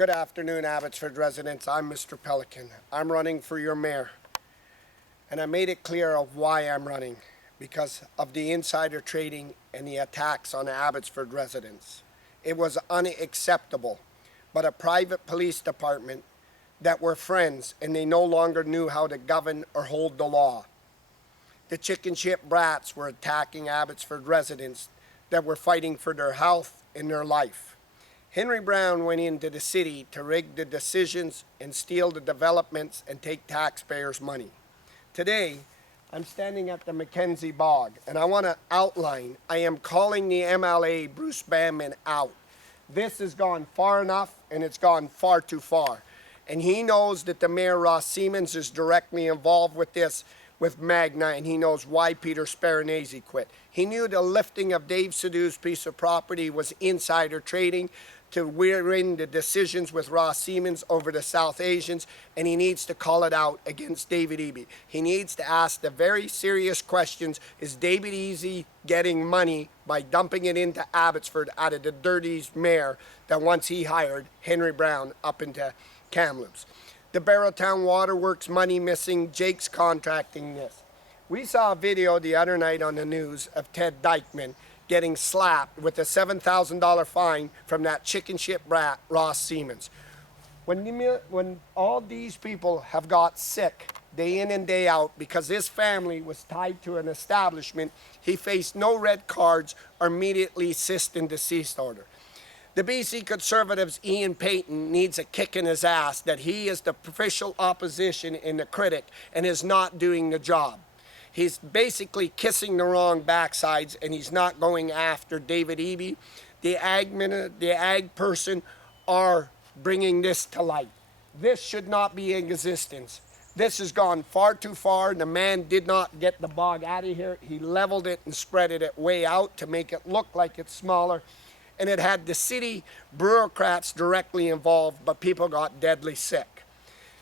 Good afternoon, Abbotsford residents. I'm Mr. Pelican. I'm running for your mayor. And I made it clear of why I'm running, because of the insider trading and the attacks on Abbotsford residents. It was unacceptable. But a private police department that were friends and they no longer knew how to govern or hold the law. The chicken shit brats were attacking Abbotsford residents that were fighting for their health and their life. Henry Brown went into the city to rig the decisions and steal the developments and take taxpayers' money. Today, I'm standing at the Mackenzie Bog, and I want to outline, I am calling the M.L.A. Bruce Banman out. This has gone far enough, and it's gone far too far. And he knows that the Mayor, Ross Siemens, is directly involved with this, with Magna, and he knows why Peter Speranese quit. He knew the lifting of Dave Sidhu's piece of property was insider trading to win the decisions with Ross Siemens over the South Asians, and he needs to call it out against David EBY. He needs to ask the very serious questions: is David EBY getting money by dumping it into Abbotsford out of the dirtiest mayor that once he hired Henry Brown up into Kamloops? The Barrowtown Waterworks money missing, Jake's contracting this. We saw a video the other night on the news of Ted Dykeman getting slapped with a $7,000 fine from that chicken shit brat, Ross Siemens. When all these people have got sick day in and day out because his family was tied to an establishment, he faced no red cards or immediately ceased and desist order. The BC Conservatives' Ian Payton needs a kick in his ass that he is the official opposition and the critic and is not doing the job. He's basically kissing the wrong backsides, and he's not going after David EBY. The ag person are bringing this to light. This should not be in existence. This has gone far too far. The man did not get the bog out of here. He leveled it and spread it way out to make it look like it's smaller. And it had the city bureaucrats directly involved, but people got deadly sick.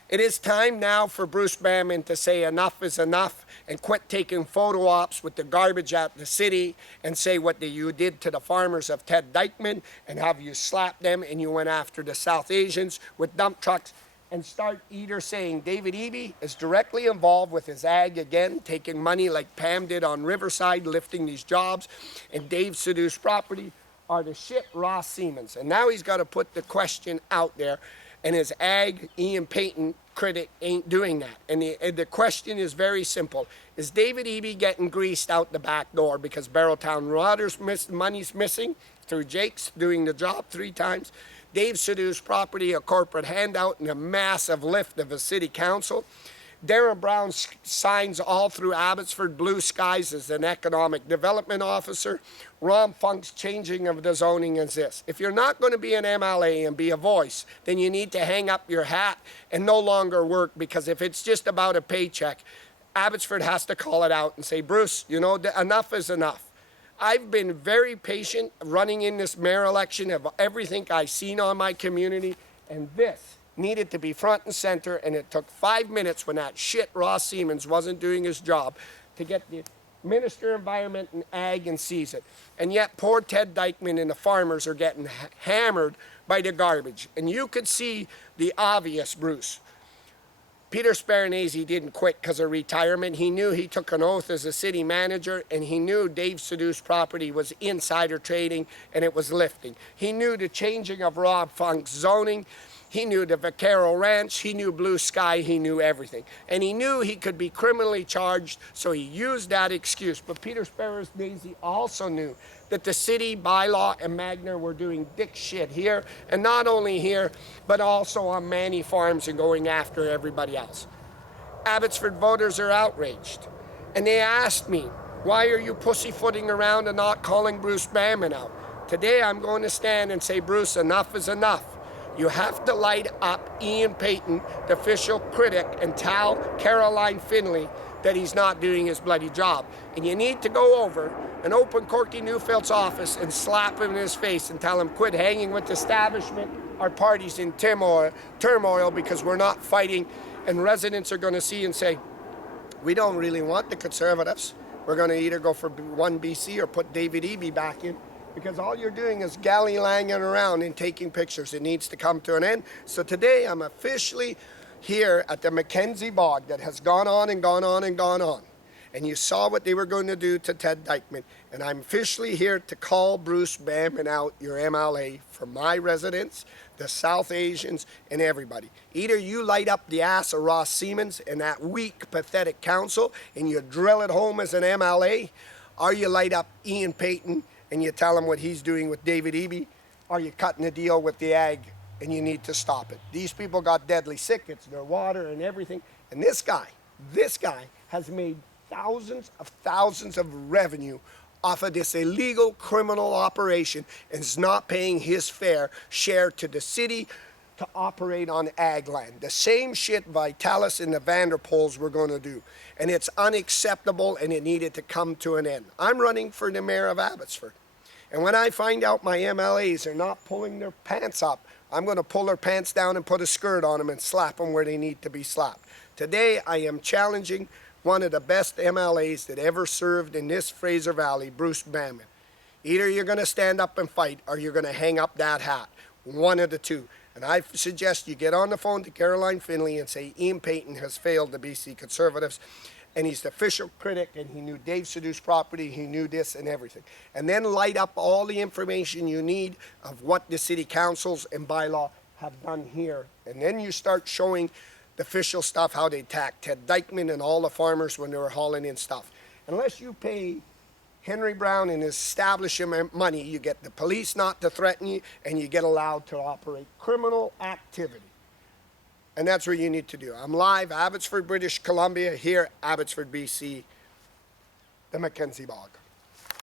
It is time now for Bruce Banman to say enough is enough and quit taking photo ops with the garbage out the city and say what you did to the farmers of Ted Dykeman and have you slapped them and you went after the South Asians with dump trucks, and start either saying David EBY is directly involved with his ag again, taking money like Pam did on Riverside, lifting these jobs, and Dave Sidhu's property are the shit Ross Siemens. And now he's got to put the question out there, and his ag, Ian Payton critic, ain't doing that. And the question is very simple. Is David EBY getting greased out the back door because Barrowtown Waters money's missing through Jake's doing the job 3 times? Dave Sidhu's property, a corporate handout, and a massive lift of a city council. Darren Brown signs all through Abbotsford blue skies as an economic development officer. Ron Funk's changing of the zoning is this. If you're not going to be an M.L.A. and be a voice, then you need to hang up your hat and no longer work, because if it's just about a paycheck, Abbotsford has to call it out and say, Bruce, you know, enough is enough. I've been very patient running in this mayor election of everything I've seen on my community, and this needed to be front and center, and it took 5 minutes when that shit Ross Siemens wasn't doing his job to get the Minister of Environment and Ag and seize it. And yet poor Ted Dykeman and the farmers are getting hammered by the garbage. And you could see the obvious, Bruce. Peter Speranese didn't quit because of retirement. He knew he took an oath as a city manager, and he knew Dave Sidhu's property was insider trading and it was lifting. He knew the changing of Rob Funk's zoning. He knew the Vaquero Ranch, he knew Blue Sky, he knew everything. And he knew he could be criminally charged, so he used that excuse. But Peter Speranese also knew that the city, bylaw, and Magna were doing dick shit here, and not only here, but also on Manny Farms and going after everybody else. Abbotsford voters are outraged. And they asked me, why are you pussyfooting around and not calling Bruce Banman out? Today I'm going to stand and say, Bruce, enough is enough. You have to light up Ian Payton, the official critic, and tell Caroline Finley that he's not doing his bloody job. And you need to go over and open Corky Neufeld's office and slap him in his face and tell him quit hanging with the establishment. Our party's in turmoil because we're not fighting, and residents are going to see and say, we don't really want the Conservatives. We're going to either go for one BC or put David EBY back in, because all you're doing is galley-langing around and taking pictures. It needs to come to an end. So today I'm officially here at the Mackenzie Bog that has gone on and gone on and gone on. And you saw what they were going to do to Ted Dykeman. And I'm officially here to call Bruce Banman out, your M.L.A, for my residents, the South Asians, and everybody. Either you light up the ass of Ross Siemens and that weak, pathetic council, and you drill it home as an M.L.A, or you light up Ian Payton and you tell him what he's doing with David EBY, or you cutting a deal with the ag and you need to stop it. These people got deadly sick. It's their water and everything. And this guy has made thousands of revenue off of this illegal criminal operation and is not paying his fair share to the city to operate on ag land. The same shit Vitalis and the Vanderpoels were going to do. And it's unacceptable and it needed to come to an end. I'm running for the mayor of Abbotsford. And when I find out my M.L.As are not pulling their pants up, I'm going to pull their pants down and put a skirt on them and slap them where they need to be slapped. Today I am challenging one of the best M.L.As that ever served in this Fraser Valley, Bruce Banman. Either you're going to stand up and fight or you're going to hang up that hat. One of the two. And I suggest you get on the phone to Caroline Finley and say Ian Payton has failed the BC Conservatives and he's the official critic and he knew Dave Sidhu's property, he knew this and everything. And then light up all the information you need of what the city councils and bylaw have done here. And then you start showing the official stuff, how they attacked Ted Dykeman and all the farmers when they were hauling in stuff. Unless you pay Henry Brown and his establishment money, you get the police not to threaten you, and you get allowed to operate criminal activity. And that's what you need to do. I'm live, Abbotsford, British Columbia, here, Abbotsford, BC, the Mackenzie Bog.